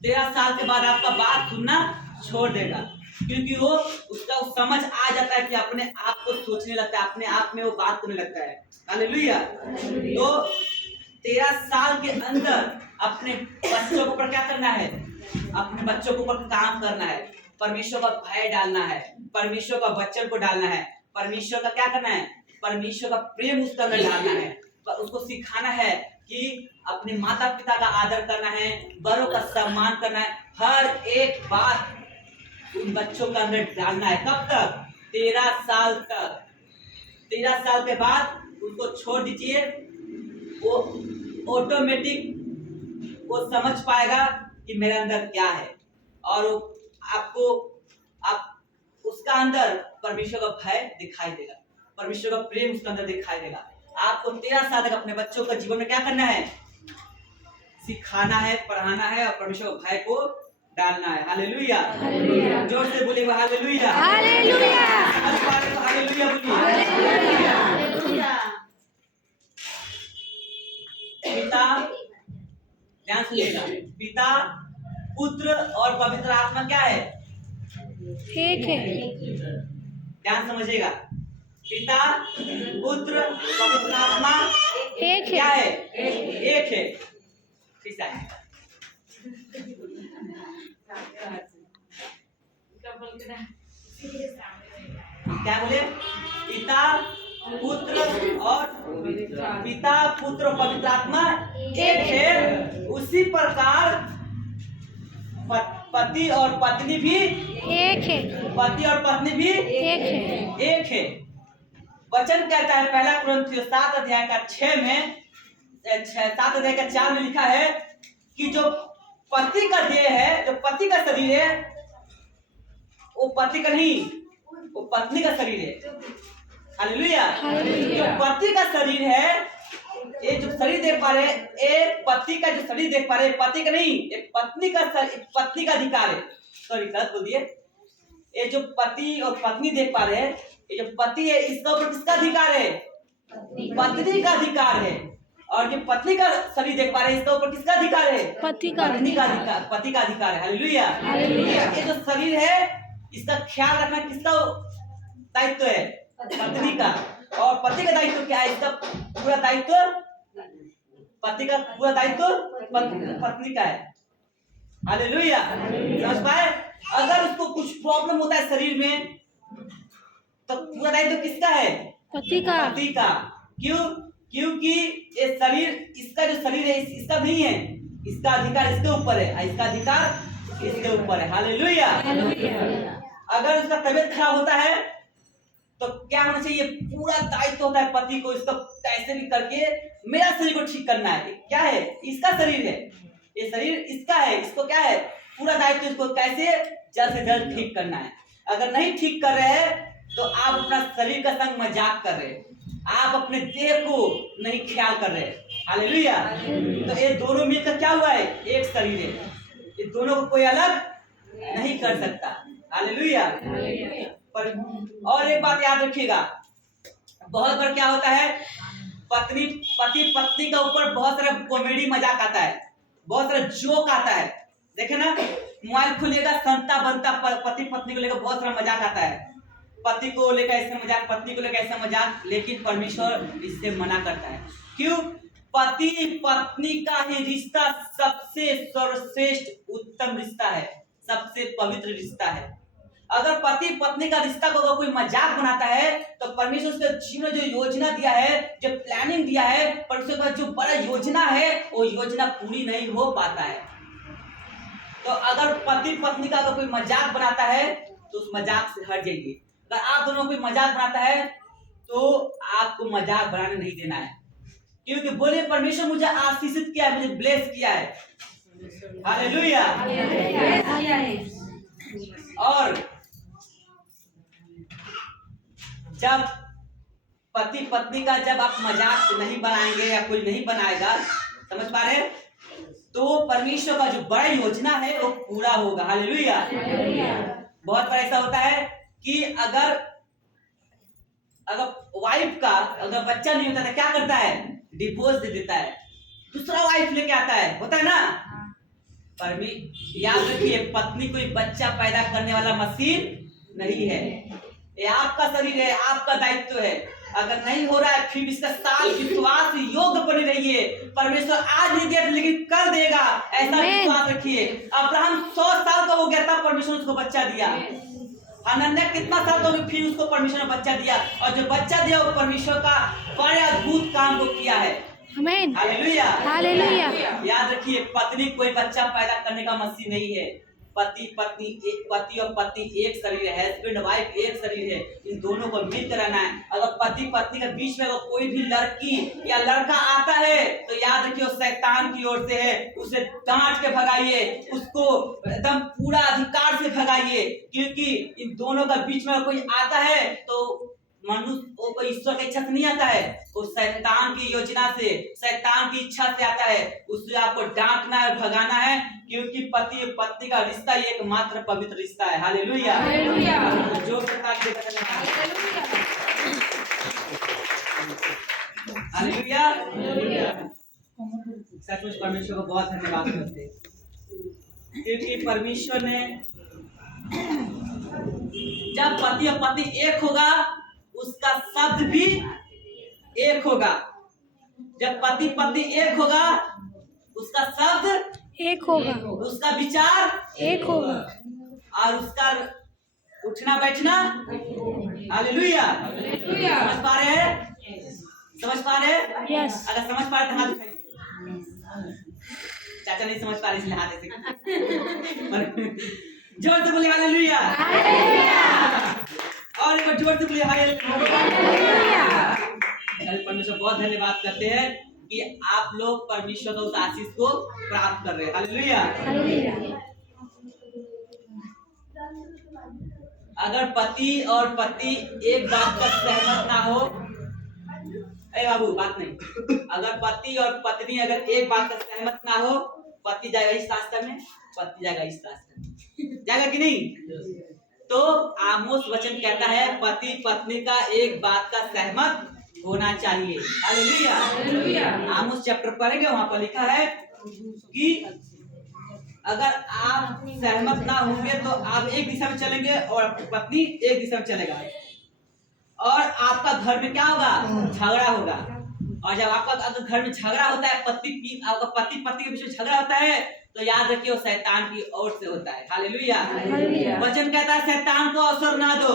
13 साल के बाद आपका बात सुनना छोड़ देगा, क्योंकि वो उसका समझ आ जाता है कि अपने आप को सोचने लगता है, अपने आप में वो बात करने लगता है। हालेलुया। तो 13 साल के अंदर अपने बच्चों के ऊपर क्या करना है? अपने बच्चों के ऊपर काम करना है, परमेश्वर का भय डालना है, परमेश्वर का वचन को डालना है, परमेश्वर का क्या करना है? परमेश्वर का प्रेम उसके अंदर डालना है, उसको सिखाना है कि अपने माता पिता का आदर करना है, बड़ों का सम्मान करना है। हर एक बात उन बच्चों के अंदर डालना है। कब तक? 13 साल तक। 13 साल के बाद उसको छोड़ दीजिए, वो ऑटोमेटिक वो समझ पाएगा कि मेरे अंदर क्या है, और आप उसका अंदर परमेश्वर का भय दिखाई देगा, परमेश्वर का प्रेम उसके अंदर दिखाई देगा। आपको 13 साल तक अपने बच्चों का जीवन में क्या करना है? सिखाना है, पढ़ाना है और परमेश्वर का भय को डालना है। हालेलुया, जोर से बोलिए हालेलुया, हालेलुया, हालेलुया बोलिए। पिता, ध्यान से लेगा, पिता, पुत्र और पवित्र आत्मा क्या है? एक है। ध्यान समझिएगा, पिता, पुत्र, पवित्र आत्मा एक है। क्या है? एक है। ठीक है, क्या बोले? पिता, पुत्र और पिता, पुत्र और पवित्र आत्मा एक है। उसी प्रकार पति और पत्नी भी एक है। पति और पत्नी भी एक है। एक है। वचन कहता है पहला कुरिन्थियों 7 अध्याय का 6 में 7 अध्याय का 4 में लिखा है कि जो पति का देह है, जो पति का शरीर है, वो पति का नहीं, वो पत्नी का शरीर है। हालेलुया। जो पति का शरीर है, ये जो शरीर देख पा रहे, ये पति का जो शरीर देख पा रहे, पति का नहीं, ये पत्नी का अधिकार है। सॉरी, गलत बोल दिए। ये जो पति और पत्नी देख पा रहे हैं, ये जो पति है, इसका ऊपर किसका अधिकार है? पत्नी का अधिकार है। और जो पत्नी का शरीर देख पा रहे हैं, इसका ऊपर किसका अधिकार है? पति का अधिकार, पति का अधिकार है। हालेलुया। ये जो शरीर है, इसका ख्याल रखना किसका दायित्व है? पत्नी का। और पति का दायित्व क्या है? इसका पूरा दायित्व, पति का पूरा दायित्व पत्नी का है। हालेलुया, समझ पाए? अगर उसको कुछ प्रॉब्लम होता है शरीर में, तो पूरा दायित्व किसका है? पति का। पति का। क्यों? क्योंकि ये शरीर, इसका जो शरीर है, इसका नहीं है, इसका अधिकार इसके ऊपर है, इसका अधिकार इसके ऊपर है। हालेलुया। अगर उसका तबीयत खराब होता है, तो क्या होना चाहिए? पूरा दायित्व होता है पति को, इसका कैसे भी करके मेरा शरीर को ठीक करना है। क्या है? इसका शरीर है, ये शरीर इसका है, इसको क्या है? पूरा दायित्व इसको कैसे जल्द से जल्द ठीक करना है। अगर नहीं ठीक कर रहे हैं, तो आप अपना शरीर का संग मजाक कर रहे हैं, आप अपने देह को नहीं ख्याल कर रहे हैं। हालेलुया। तो ये दोनों मिलकर क्या हुआ है? एक शरीर है। ये दोनों को कोई अलग नहीं कर सकता। हालेलुया। पर और एक बात याद रखिएगा, बहुत बार क्या होता है, पति पत्नी का ऊपर बहुत सारा कॉमेडी मजाक आता है, बहुत सारा जोक आता है। देखे ना, मोबाइल खोलिएगा, संता बनता पति पत्नी को लेकर बहुत सारा मजाक आता है। पति को लेकर ऐसा मजाक, पत्नी को लेकर ऐसा मजाक, लेकिन परमेश्वर इससे मना करता है। क्यों? पति पत्नी का ही रिश्ता सबसे सर्वश्रेष्ठ उत्तम रिश्ता है, सबसे पवित्र रिश्ता है। अगर पति पत्नी का रिश्ता को अगर कोई मजाक बनाता है, तो परमेश्वर उसके जीवन में जो योजना दिया है, जो प्लानिंग दिया है, परमेश्वर का जो बड़ा योजना है, वो योजना पूरी नहीं हो पाता है। तो अगर पति पत्नी का अगर कोई मजाक बनाता है, तो उस मजाक से हट जाइए। अगर आप दोनों कोई मजाक बनाता है, तो आपको मजाक बनाने नहीं देना है। क्योंकि बोले परमेश्वर मुझे आशीषित किया है, मुझे ब्लेस किया है। हालेलुया। और जब पति पत्नी का जब आप मजाक नहीं बनाएंगे या कोई नहीं बनाएगा, समझ पा रहे, तो परमेश्वर का जो बड़ा योजना है वो पूरा होगा। हालेलुया। बहुत बार ऐसा होता है कि अगर वाइफ का अगर बच्चा नहीं होता तो क्या करता है? डिवोर्स दे देता है, दूसरा वाइफ लेके आता है, होता है ना। पर याद रखिए, पत्नी कोई बच्चा पैदा करने वाला मशीन नहीं है, ये आपका शरीर है, आपका दायित्व है। अगर नहीं हो रहा है, फिर इसका साथ विश्वास योग्य बने रहिए। परमेश्वर आज नहीं दिया लेकिन कर देगा। ऐसा Amen. विश्वास रखिए। अब्राहम 100 साल का हो गया था, परमेश्वर ने उसको बच्चा दिया। हनन्याह कितना साल का हो गया, फिर उसको परमेश्वर ने बच्चा दिया, और जो बच्चा दिया वो परमेश्वर का बड़े अद्भुत काम को किया है। आमीन। हालेलुया। हालेलुया। याद रखिए, पत्नी कोई बच्चा पैदा करने का मसीह नहीं है। पति पत्नी एक, पति और पत्नी एक शरीर है, हस्बैंड वाइफ एक शरीर है, इन दोनों को मिलकर रहना है। अगर पति पत्नी के बीच में अगर कोई भी लड़की या लड़का आता है तो याद रखिए वो शैतान की ओर से है, उसे डांट के भगाइए, उसको एकदम पूरा अधिकार से भगाइए, क्योंकि इन दोनों का बीच में कोई आता है तो मनुष्य वो कोई ईश्वर की इच्छा से नहीं आता है, वो शैतान की योजना से, शैतान की इच्छा से आता है। उससे आपको डांटना है, भगाना है, क्योंकि पति और पत्नी का रिश्ता ये एकमात्र पवित्र रिश्ता है। हालेलुया। हालेलुया। जो हालेलुया। सचमुच परमेश्वर को बहुत धन्यवाद करते हैं, क्योंकि परमेश्वर ने जब पति और पत्नी एक होगा उसका शब्द भी एक होगा। जब पति पत्नी एक होगा उसका शब्द एक होगा, उसका विचार एक होगा, और उसका उठना बैठना। हालेलुया। हालेलुया। समझ पा रहे हैं? समझ पा रहे हैं? यस। अगर समझ पा रहे तो हाथ उठाइए। चाचा नहीं समझ पा रहे इसलिए हाथ ऐसे जोर से बोले हालेलुया। और एक बार जोर से बोले हालेलुया। परमेश्वर बहुत धन्यवाद करते हैं कि आप लोग परमेश्वर का उस आशीष को प्राप्त कर रहे हैं। हालेलुया। हालेलुया। अगर पति और पत्नी एक बात पर सहमत ना हो, ए बाबू बात नहीं, अगर पति और पत्नी अगर एक बात पर सहमत ना हो, पति जाएगा इस रास्ते में, पत्नी जाएगा इस रास्ते में, जाएगा कि नहीं? तो आमोस वचन कहता है पति पत्नी का एक बात का सहमत होना चाहिए। हालेलुया। हालेलुया। आमोस चैप्टर पढ़ेंगे, वहां पर लिखा है कि अगर आप सहमत ना होंगे तो आप एक दिशा में चलेंगे और पत्नी एक दिशा में चलेगा, और आपका घर में क्या होगा? झगड़ा होगा। और जब आपका अगर घर में झगड़ा होता है, आपका पति पत्नी के बीच में झगड़ा होता है, तो याद रखिए वो शैतान की ओर से होता है। हालेलुया। वचन कहता है शैतान को अवसर ना दो।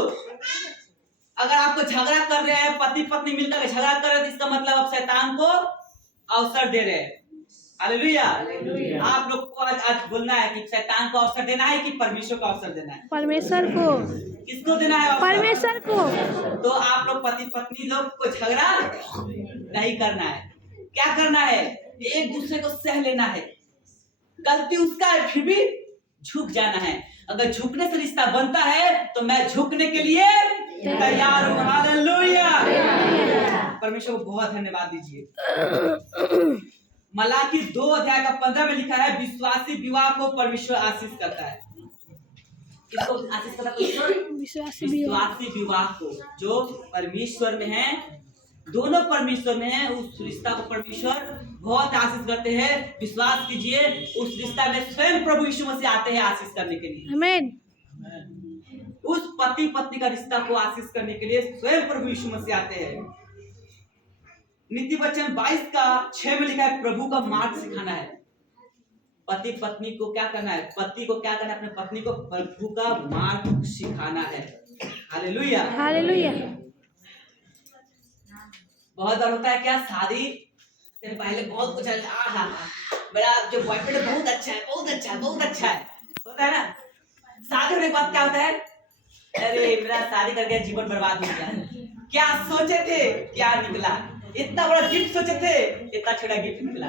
अगर आपको झगड़ा कर रहे हैं, पति पत्नी मिलकर झगड़ा कर रहे हैं, तो इसका मतलब आप शैतान को अवसर दे रहे हैं। हालेलुया। आप लोग को आज बोलना है कि शैतान को अवसर देना है कि परमेश्वर को अवसर देना है? परमेश्वर को। किसको देना है अवसर? परमेश्वर को। तो आप लोग पति पत्नी लोग को झगड़ा नहीं करना है। क्या करना है? एक दूसरे को सह लेना है। गलती उसका है फिर भी झुक जाना है। अगर झुकने से रिश्ता बनता है तो मैं झुकने के लिए तैयार हूँ। हालेलुया। परमेश्वर को बहुत धन्यवाद दीजिए। मलाकी 2 अध्याय का 15 में लिखा है विश्वासी विवाह को परमेश्वर आशीष करता है। किसको आशीष करता है? विश्वासी विवाह को, जो परमेश्वर में है, दोनों परमेश्वर में है, उस रिश्ता को परमेश्वर बहुत आशीष करते हैं। विश्वास कीजिए, उस रिश्ता में स्वयं प्रभु यीशु मसीह आते हैं आशीष करने के लिए। आमीन। उस पति पत्नी का रिश्ता को आशीष करने के लिए स्वयं प्रभु यीशु मसीह आते हैं। नीति वचन 22 का 6 में लिखा है प्रभु का मार्ग सिखाना है। पति पत्नी को क्या करना है? पति को क्या करना है? अपने पत्नी को प्रभु का मार्ग सिखाना है। हालेलुया। हालेलुया। बहुत बार होता है क्या, शादी से पहले बहुत कुछ मेरा जो बॉयफ्रेंड है बहुत अच्छा है, बहुत अच्छा है, बहुत अच्छा है, होता है ना। शादी होने के बाद क्या होता है? अरे मेरा शादी करके जीवन बर्बाद हो गया। क्या सोचे थे, क्या निकला? इतना बड़ा गिफ्ट सोचे थे, इतना छोटा गिफ्ट निकला।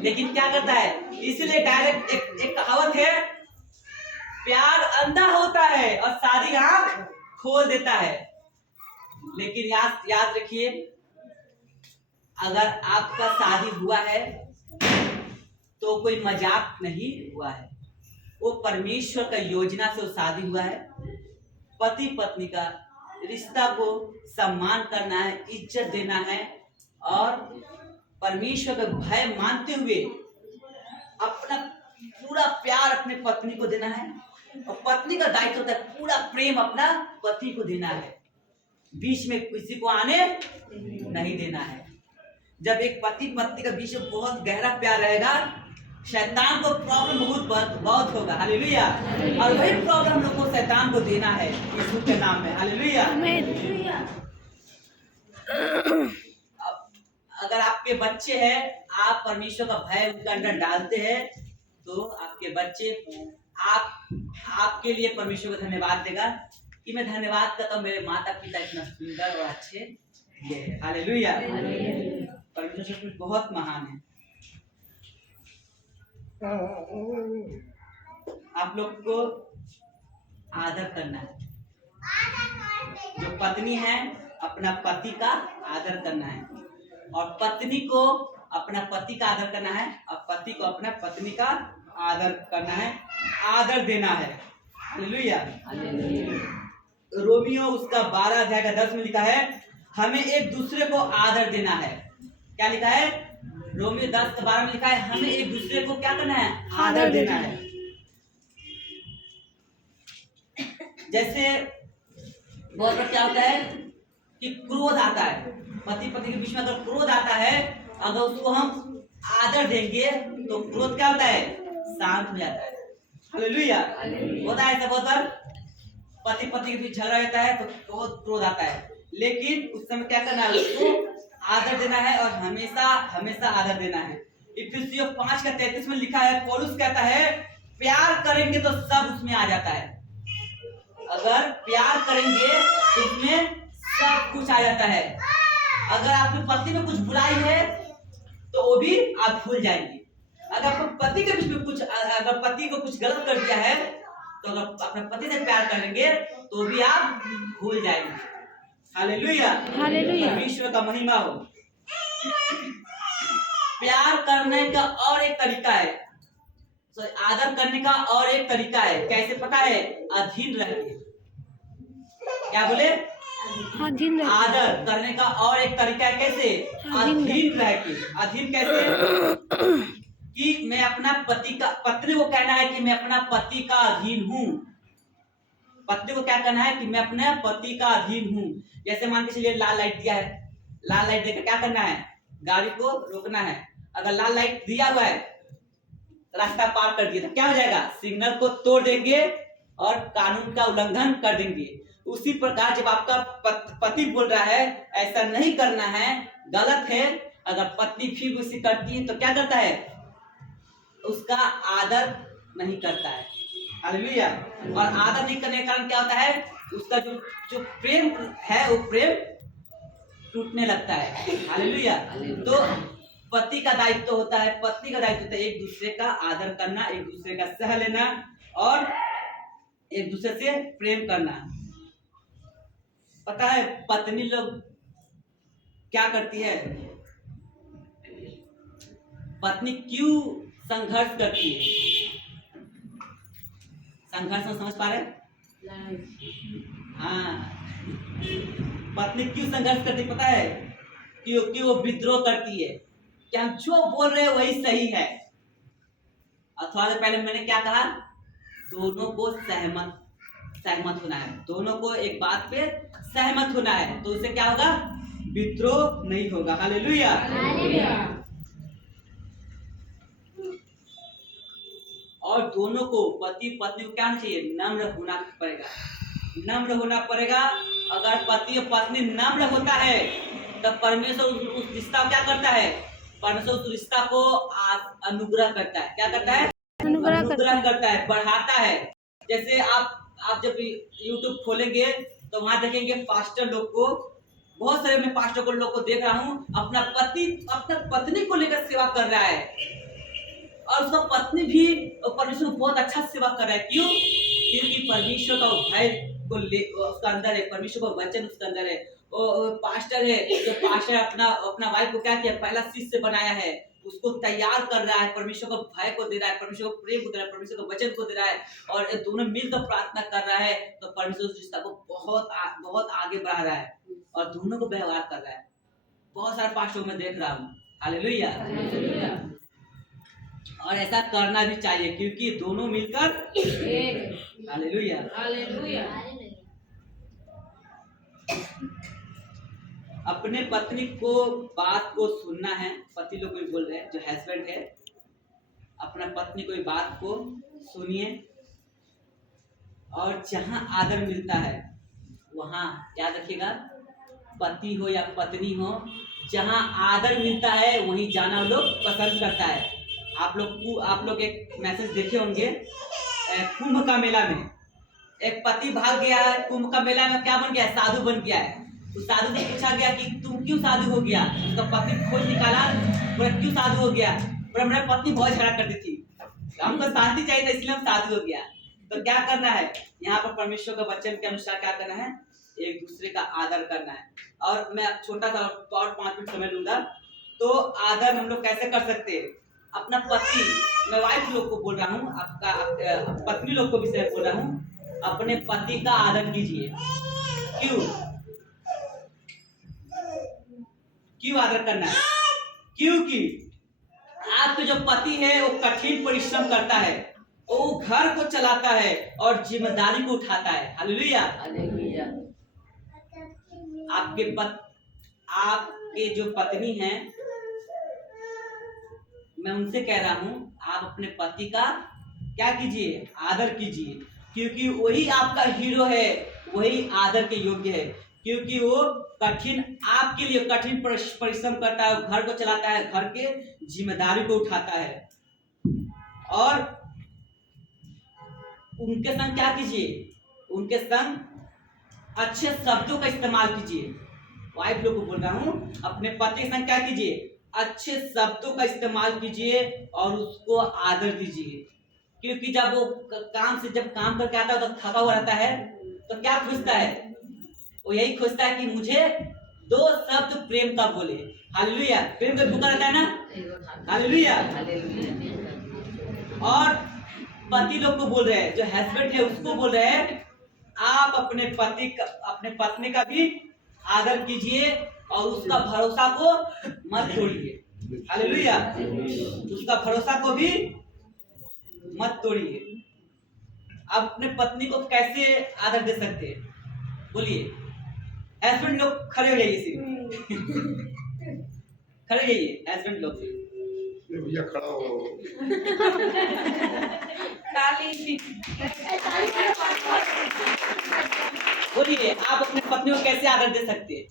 लेकिन क्या करता है? इसलिए डायरेक्ट एक कहावत है, प्यार अंधा होता है और शादी आंख खोल देता है। लेकिन याद रखिए, अगर आपका शादी हुआ है तो कोई मजाक नहीं हुआ है, वो परमेश्वर का योजना से वो शादी हुआ है। पति पत्नी का रिश्ता को सम्मान करना है, इज्जत देना है, और परमेश्वर का भय मानते हुए अपना पूरा प्यार अपने पत्नी को देना है, और पत्नी का दायित्व होता है पूरा प्रेम अपना पति को देना है। बीच में किसी को आने नहीं देना है। जब एक पति पत्नी के बीच में बहुत गहरा प्यार रहेगा शैतान को प्रॉब्लम बहुत बहुत होगा, हालेलुया। और वही प्रॉब्लम लोग को शैतान को देना है यीशु के नाम में, हालेलुया। अगर आपके बच्चे हैं, आप परमेश्वर का भय उनके अंदर डालते हैं, तो आपके बच्चे आपके लिए परमेश्वर को धन्यवाद देगा कि मैं धन्यवाद करता हूँ, मेरे माता पिता इतना सुंदर और अच्छे ये है, हालेलुया। परमेश्वर सचमुच बहुत महान है। आप लोग को आदर करना है। जो पत्नी है अपना पति का आदर करना है, और पत्नी को अपना पति का आदर करना है, और पति को अपना पत्नी का आदर करना है, आदर देना है, हालेलुया। रोमियो उसका 12 अध्याय का 10 में लिखा है, हमें एक दूसरे को आदर देना है। क्या लिखा है? रोमियो 10 के 12 में लिखा है, हमें एक दूसरे को क्या करना है? आदर देना है। जैसे बहुत बार क्या होता है कि क्रोध आता है, पति पत्नी के बीच में अगर क्रोध आता है, अगर उसको हम आदर देंगे तो क्रोध क्या होता है? शांत हो जाता है, हालेलुया। होता है ऐसा बहुत बार, पति पत्नी के बीच झगड़ा रहता है तो बहुत क्रोध आता है, लेकिन उस समय क्या करना है? उसको आदर देना है, और हमेशा हमेशा आदर देना है। इफिसियों 5 का 33 में लिखा है, पौलुस कहता है, प्यार करेंगे तो सब उसमें आ जाता है। अगर प्यार करेंगे तो उसमें सब कुछ आ जाता है। अगर आपकी पति में कुछ बुराई है तो वो भी आप भूल जाएंगे। अगर आपको पति के बीच में कुछ, अगर पति को कुछ गलत कर दिया है तो अगर अपने पति से प्यार करेंगे तो भी आप भूल जाएंगे, हालेलुया। हालेलुया। परमेश्वर का महिमा हो। प्यार करने का और एक तरीका है, आदर करने का और एक तरीका है। कैसे पता है? अधीन रह के। क्या बोले? आदर करने का और एक तरीका है, कैसे? अधीन रह के। अधीन कैसे? कि मैं अपना पत्नी को कहना है कि मैं अपना पति का अधीन हूँ। पत्नी को क्या कहना है? कि मैं अपने पति का अधीन हूँ। जैसे मान के चलिए लाल लाइट दिया है, लाल लाइट देकर क्या करना है? गाड़ी को रोकना है। अगर लाल लाइट दिया हुआ है, रास्ता पार कर दिया तो क्या हो जाएगा? सिग्नल को तोड़ देंगे और कानून का उल्लंघन कर देंगे। उसी प्रकार जब आपका पति बोल रहा है ऐसा नहीं करना है, गलत है, अगर पत्नी फिर उसी करती है तो क्या करता है? उसका आदर नहीं करता है, हालेलुया। और आदर नहीं करने के कारण क्या होता है? उसका जो प्रेम है वो प्रेम टूटने लगता है, हालेलुया। तो पति का दायित्व होता है, पत्नी का दायित्व होता है एक दूसरे का आदर करना, एक दूसरे का सह लेना और एक दूसरे से प्रेम करना। पता है पत्नी लोग क्या करती है? पत्नी क्यों संघर्ष करती है? संघर्ष में समझ पा रहे? हाँ, पत्नी क्यों संघर्ष करती पता है? क्योंकि वो विद्रोह करती है कि हम जो बोल रहे हैं वही सही है। और थोड़ा देर पहले मैंने क्या कहा? दोनों को सहमत होना है, दोनों को एक बात पे सहमत होना है, तो उससे क्या होगा? विद्रोह नहीं होगा, हालेलुया। और दोनों को, पति पत्नी को क्या होना चाहिए? नम्र होना पड़ेगा, नम्र होना पड़ेगा। अगर पति और पत्नी नम्र होता है तब परमेश्वर उस रिश्ता को क्या करता है? परमेश्वर उस रिश्ता को अनुग्रह करता है। क्या करता है? अनुग्रह करता है, बढ़ाता है। जैसे आप जब YouTube खोलेंगे तो वहां देखेंगे पास्टर लोग को, बहुत सारे मैं पास्टर को लोग को देख रहा हूँ, अपना पत्नी को लेकर सेवा कर रहा है, और उसका पत्नी भी परमेश्वर को बहुत अच्छा सेवा कर रहा है। क्यों? क्योंकि परमेश्वर का भय को उसका अंदर है, परमेश्वर का वचन उसके अंदर है। वो पास्टर है, जो पास्टर अपना वाइफ को क्या किया? पहला शिष्य बनाया है, उसको तैयार कर रहा है, परमेश्वर को भय को दे रहा है, परमेश्वर को प्रेम को दे रहा है, परमेश्वर को वचन को दे रहा है, और ये दोनों मिलकर प्रार्थना कर रहा है, तो परमेश्वर उस रिश्ता को बहुत आगे बढ़ा रहा है और दोनों को व्यवहार कर रहा है। बहुत सारे पास्टरों में देख रहा हूँ, हालेलुया। और ऐसा करना भी चाहिए क्योंकि दोनों मिलकर हालेलुया। अपने पत्नी को बात को सुनना है। पति लोग भी बोल रहे हैं, जो हस्बैंड है, अपना पत्नी को बात को सुनिए, और जहां आदर मिलता है वहां याद रखिएगा, पति हो या पत्नी हो, जहां आदर मिलता है वहीं जाना लोग पसंद करता है। आप लोग एक मैसेज देखे होंगे, कुंभ का मेला में एक पति भाग गया है, कुंभ का मेला में क्या बन गया है, साधु बन गया है। तो साधु से पूछा गया कि तुम क्यों साधु हो गया, उसका पति खोज निकाला, बोला क्यों साधु हो गया, बोला मेरी पत्नी बहुत झगड़ा करती थी, हमको शांति चाहिए था इसलिए हम साधु हो गया। तो क्या करना है यहाँ पर, परमेश्वर के वचन के अनुसार क्या करना है, एक दूसरे का आदर करना है। और मैं छोटा सा और 5 मिनट समय लूंगा। तो आदर हम लोग कैसे कर सकते हैं, अपना पति, मैं वाइफ लोग को बोल रहा हूँ, आपका पत्नी लोग को भी से बोल रहा हूँ, अपने पति का आदर कीजिए। क्यों आदर करना है, क्योंकि आपके जो पति है वो कठिन परिश्रम करता है, वो घर को चलाता है और जिम्मेदारी को उठाता है। हालेलुया। आपके जो पत्नी हैं, मैं उनसे कह रहा हूं, आप अपने पति का क्या कीजिए, आदर कीजिए, क्योंकि वही आपका हीरो है, वही आदर के योग्य है, क्योंकि वो आपके लिए कठिन परिश्रम करता है, घर को चलाता है, घर के जिम्मेदारी को उठाता है। और उनके संग क्या कीजिए, उनके संग अच्छे शब्दों का इस्तेमाल कीजिए। वाइफ लोग को बोल रहा हूँ, अपने पति के संग क्या कीजिए, अच्छे शब्दों का इस्तेमाल कीजिए और उसको आदर दीजिए। क्योंकि जब वो काम करके आता है तो थका हुआ रहता है, तो क्या खोजता है, वो यही खोजता है कि मुझे 2 शब्द प्रेम का बोले। हालेलुया। प्रेम का भूखा रहता है ना, हालेलुया। और पति लोग को बोल रहे हैं, जो हस्बैंड है उसको बोल रहे हैं, आप अपने पत्नी का भी आदर कीजिए और उसका भरोसा को मत तोड़िए। हालेलुया। उसका भरोसा को भी मत तोड़िए। आप अपने पत्नी को कैसे आदर दे सकते हैं, बोलिए। हस्बैंड लोग खड़े हो जाइए, खड़े जाइए हस्बैंड लोग, भैया खड़ा हो। बोलिए, आप अपने पत्नी को कैसे आदर दे सकते हैं,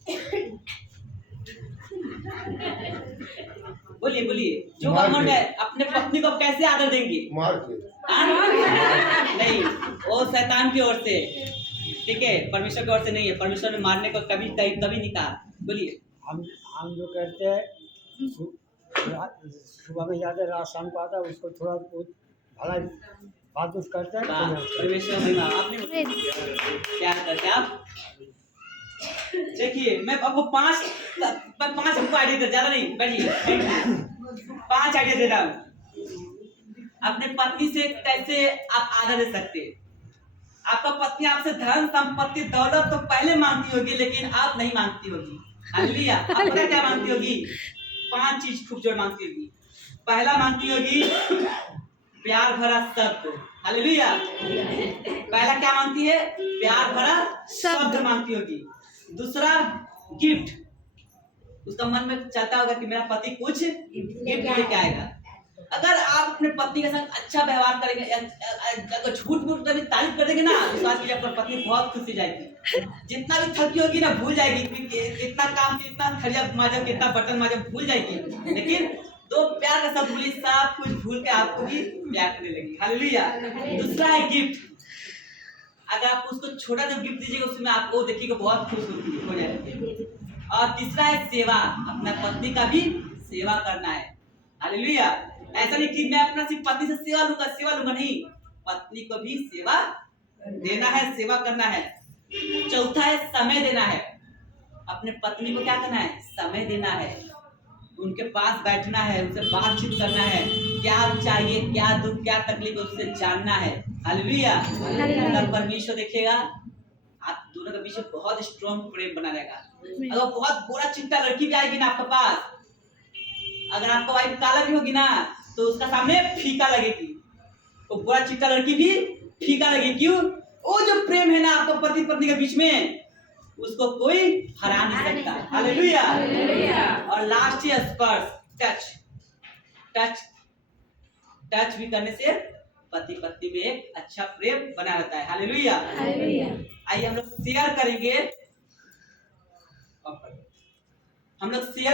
बोलिए। जो मन है, अपने पत्नी को कैसे आदर देंगे, मार के। नहीं, वो शैतान की ओर से, ठीक है, परमेश्वर की ओर से नहीं है। परमेश्वर ने मारने को कभी नहीं कहा। बोलिए। हम जो करते हैं, सुबह में जाते, रात शाम को आता है, उसको थोड़ा बहुत भला बात करते हैं। परमेश्वर आपने क्या करते हैं आप, देखिए मैं आपको 5 हमको आइडिया दे, ज्यादा नहीं, बैठिए। 5 आइडिया दे रहा हूँ, अपने पत्नी से कैसे आप आदर दे सकते हैं। आपका पत्नी आपसे धन संपत्ति दौलत तो पहले मांगती होगी, लेकिन आप नहीं मांगती होगी। हालेलुया। आप पता क्या मांगती होगी, 5 चीज खूब जोर मांगती होगी। पहला मांगती होगी प्यार भरा शब्द। हालेलुया। पहला क्या मांगती है, प्यार भरा शब्द मांगती होगी। दूसरा गिफ्ट, उसका मन में चाहता होगा कि मेरा पति कुछ गिफ्ट लेके आएगा। अगर आप अपने पत्नी के साथ अच्छा व्यवहार करेंगे, अगर झूठ मूठ कभी तारीफ कर देंगे ना, तो आज के लिए अपनी पत्नी बहुत खुशी जाएगी। जितना भी थकी होगी ना, भूल जाएगी, कितना काम, कितना थरिया माजब, कितना बर्तन माजब, भूल जाएगी। लेकिन 2 प्यार का शब्द बोली, सब कुछ भूल के आपको भी प्यार करने लगी। हालेलुया। दूसरा है गिफ्ट। अगर आप उसको छोटा सा गिफ्ट दीजिएगा, उसमें आपको देखिएगा बहुत खुश हो जाएगी। और तीसरा है सेवा, अपना पत्नी का भी सेवा करना है। हालेलुया। ऐसा नहीं कि मैं अपना सिर्फ पत्नी से सेवा लूंगा, नहीं, पत्नी को भी सेवा देना है, सेवा करना है। चौथा है समय देना है। अपने पत्नी को क्या करना है, समय देना है, उनके पास बैठना है, उनसे बातचीत करना है, क्या चाहिए, क्या दुख, क्या तकलीफ है, उससे जानना है। हालेलुया। अगर परमेश्वर देखेगा, आप दोनों के बीच में बहुत स्ट्रॉन्ग प्रेम बना रहेगा। अगर बहुत बुरा चिंता लड़की भी आएगी ना आपके पास, अगर आपका वाइफ काला भी होगी ना, तो उसका सामने फीका लगेगी, तो बुरा चिंता लड़की भी फीका लगेगी। क्यों? वो जो प्रेम है ना आपका पति पत्नी के बीच में, उसको कोई हरा नहीं सकता। हालेलुया। और लास्ट है स्पर्श, टच। टच भी करने से पति पत्नी में एक अच्छा प्रेम बना रहता है। हालेलुया। हालेलुया। आइए हम लोग शेयर करेंगे, हम लोग शेयर